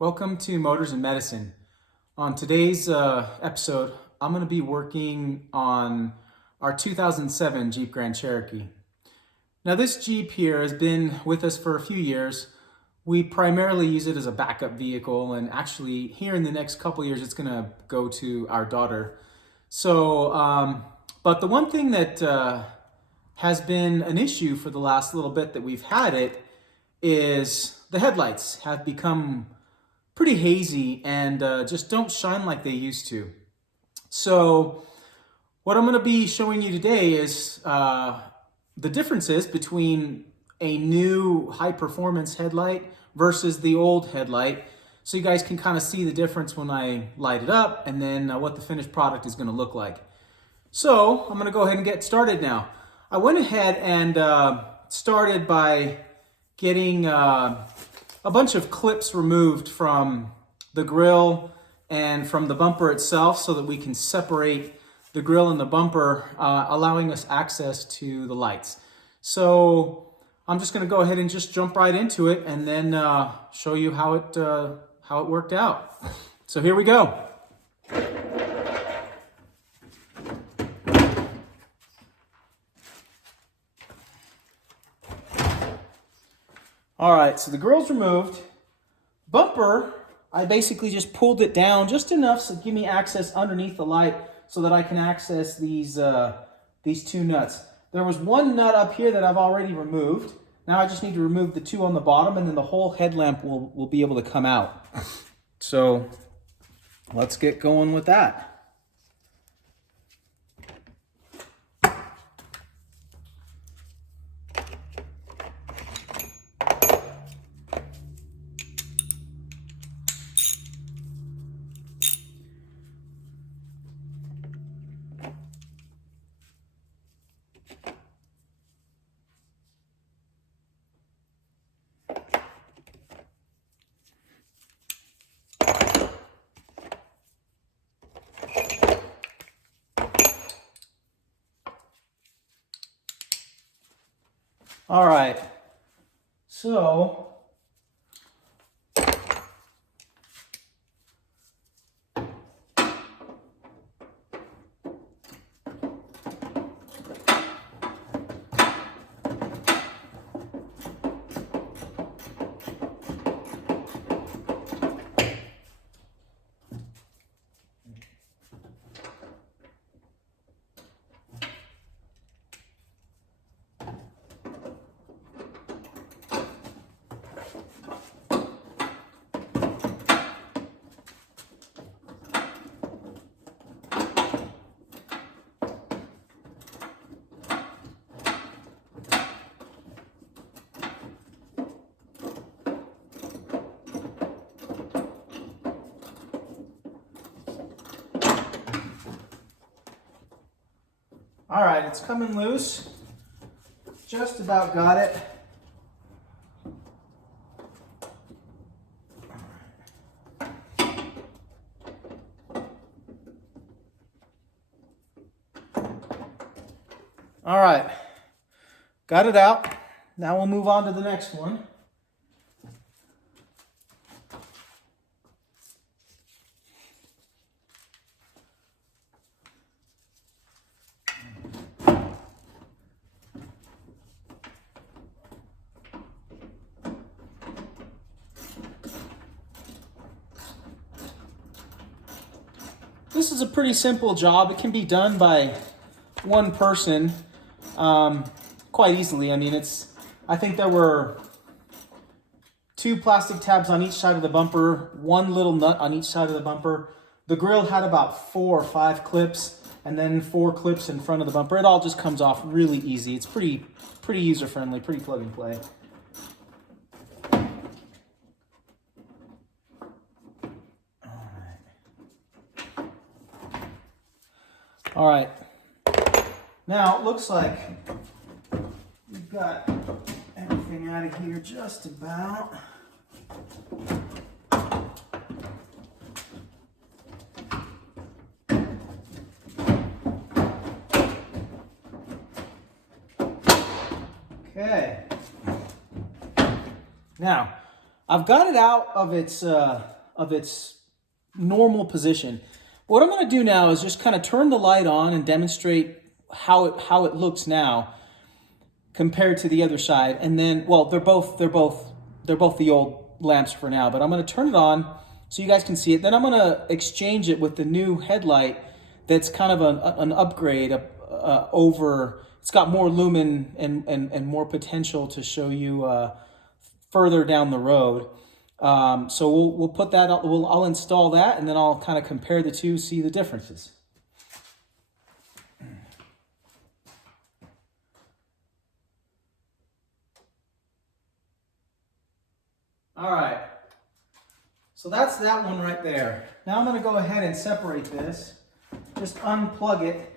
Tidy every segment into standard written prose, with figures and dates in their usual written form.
Welcome to Motors and Medicine. On today's episode, I'm going to be working on our 2007 Jeep Grand Cherokee. Now this Jeep here has been with us for a few years. We primarily use it as a backup vehicle, and actually here in the next couple years it's going to go to our daughter. But the one thing that has been an issue for the last little bit that we've had it is the headlights have become pretty hazy and just don't shine like they used to. So what I'm going to be showing you today is the differences between a new high performance headlight versus the old headlight, so you guys can kind of see the difference when I light it up, and then what the finished product is going to look like. So I'm going to go ahead and get started now. I went ahead and started by getting a bunch of clips removed from the grille and from the bumper itself so that we can separate the grille and the bumper, allowing us access to the lights. So I'm just going to go ahead and just jump right into it and then show you how it worked out. So here we go. All right, so the grille's removed. Bumper, I basically just pulled it down just enough to give me access underneath the light so that I can access these two nuts. There was one nut up here that I've already removed. Now I just need to remove the two on the bottom, and then the whole headlamp will be able to come out. So let's get going with that. All right, so all right, it's coming loose. Just about got it. All right, got it out. Now we'll move on to the next one. This is a pretty simple job. It can be done by one person quite easily. I mean, I think there were 2 plastic tabs on each side of the bumper, 1 little nut on each side of the bumper. The grill had about 4 or 5 clips, and then 4 clips in front of the bumper. It all just comes off really easy. It's pretty user-friendly, pretty plug and play. All right, now it looks like we've got everything out of here just about. Okay. Now, I've got it out of its normal position. What I'm going to do now is just kind of turn the light on and demonstrate how it looks now compared to the other side. And then, well, they're both the old lamps for now, but I'm going to turn it on so you guys can see it. Then I'm going to exchange it with the new headlight that's kind of an upgrade over. It's got more lumen and more potential to show you further down the road. So we'll put that. I'll install that, and then I'll kind of compare the two, see the differences. All right. So that's that one right there. Now I'm going to go ahead and separate this. Just unplug it.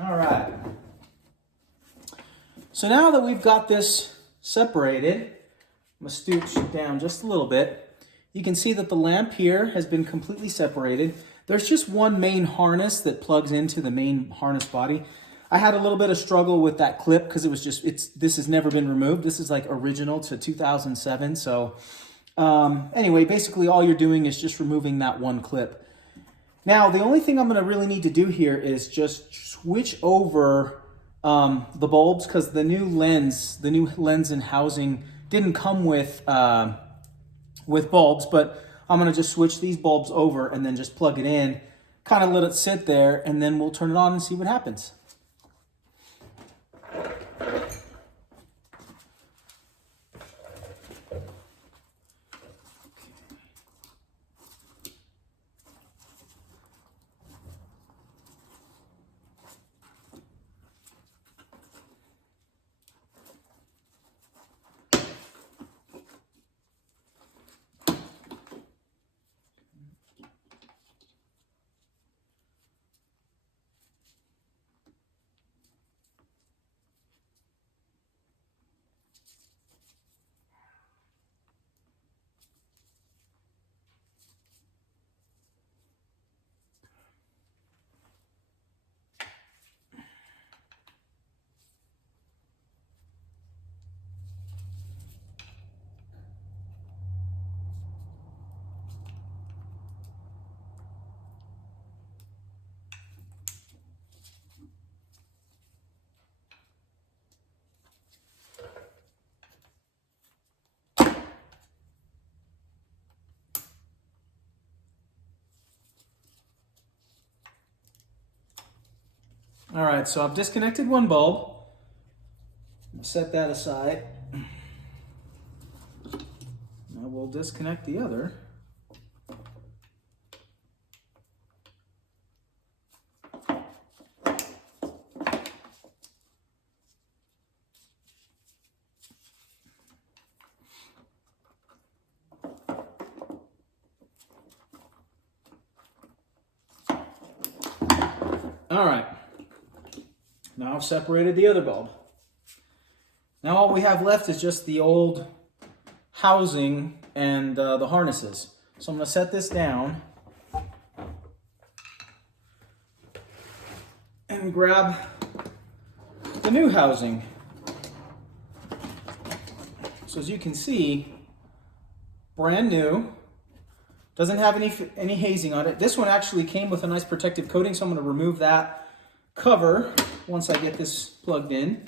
All right. So now that we've got this separated, I'm going to stoop down just a little bit. You can see that the lamp here has been completely separated. There's just one main harness that plugs into the main harness body. I had a little bit of struggle with that clip because this has never been removed. This is like original to 2007. So anyway, basically all you're doing is just removing that one clip. Now, the only thing I'm going to really need to do here is just switch over the bulbs, because the new lens and housing didn't come with bulbs, but I'm going to just switch these bulbs over and then just plug it in, kind of let it sit there, and then we'll turn it on and see what happens. All right, so I've disconnected one bulb. I'll set that aside. Now we'll disconnect the other. All right, now I've separated the other bulb. Now all we have left is just the old housing and the harnesses. So I'm going to set this down and grab the new housing. So as you can see, brand new. Doesn't have any hazing on it. This one actually came with a nice protective coating, so I'm going to remove that cover once I get this plugged in.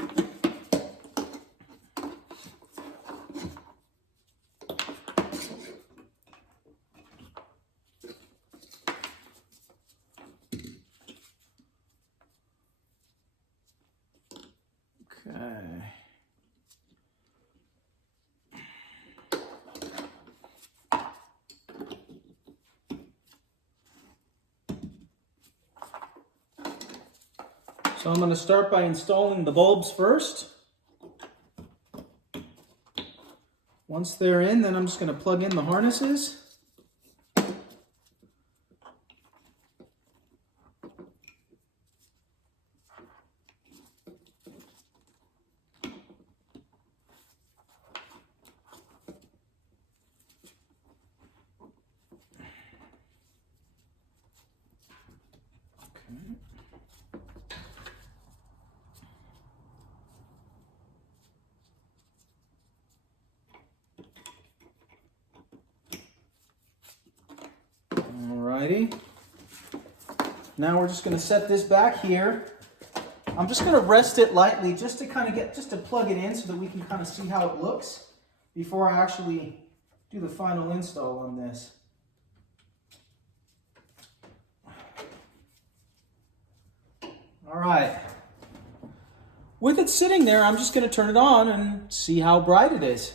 Okay. So I'm going to start by installing the bulbs first. Once they're in, then I'm just going to plug in the harnesses. Alrighty. Now we're just going to set this back here. I'm just going to rest it lightly just to plug it in so that we can kind of see how it looks before I actually do the final install on this. Alright. With it sitting there, I'm just going to turn it on and see how bright it is.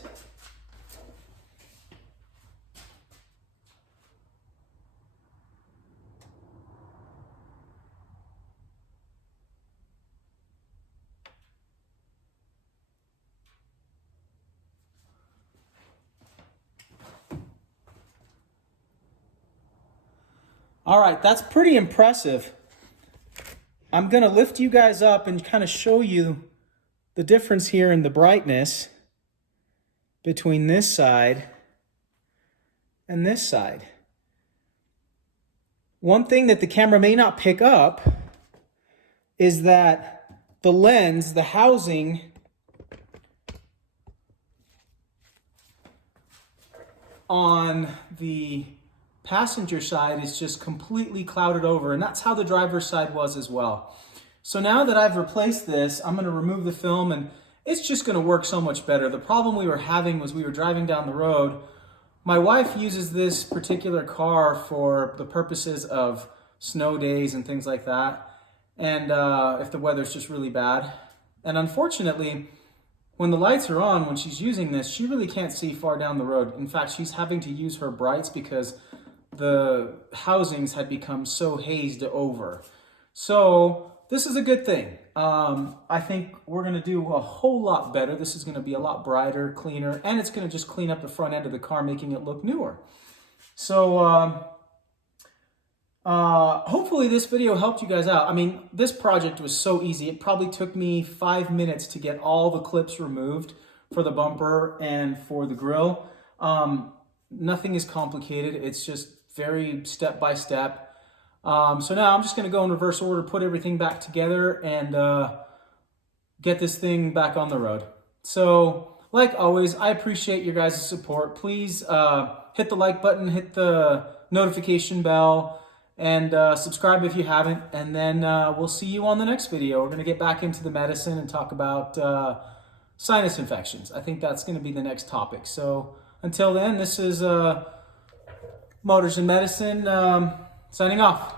All right, that's pretty impressive. I'm going to lift you guys up and kind of show you the difference here in the brightness between this side and this side. One thing that the camera may not pick up is that the lens, the housing, on the passenger side is just completely clouded over, and that's how the driver's side was as well. So now that I've replaced this, I'm going to remove the film and it's just going to work so much better. The problem we were having was we were driving down the road. My wife uses this particular car for the purposes of snow days and things like that, and if the weather's just really bad. And unfortunately, when the lights are on, when she's using this, she really can't see far down the road. In fact, she's having to use her brights because the housings had become so hazed over. So this is a good thing. I think we're going to do a whole lot better. This is going to be a lot brighter, cleaner, and it's going to just clean up the front end of the car, making it look newer. So hopefully this video helped you guys out. I mean, this project was so easy. It probably took me 5 minutes to get all the clips removed for the bumper and for the grill. Nothing is complicated. It's just very step by step. So now I'm just going to go in reverse order, put everything back together, and get this thing back on the road. So, like always, I appreciate your guys' support. Please hit the like button, hit the notification bell, and subscribe if you haven't. And then we'll see you on the next video. We're going to get back into the medicine and talk about sinus infections. I think that's going to be the next topic. So until then, this is Motors and Medicine signing off.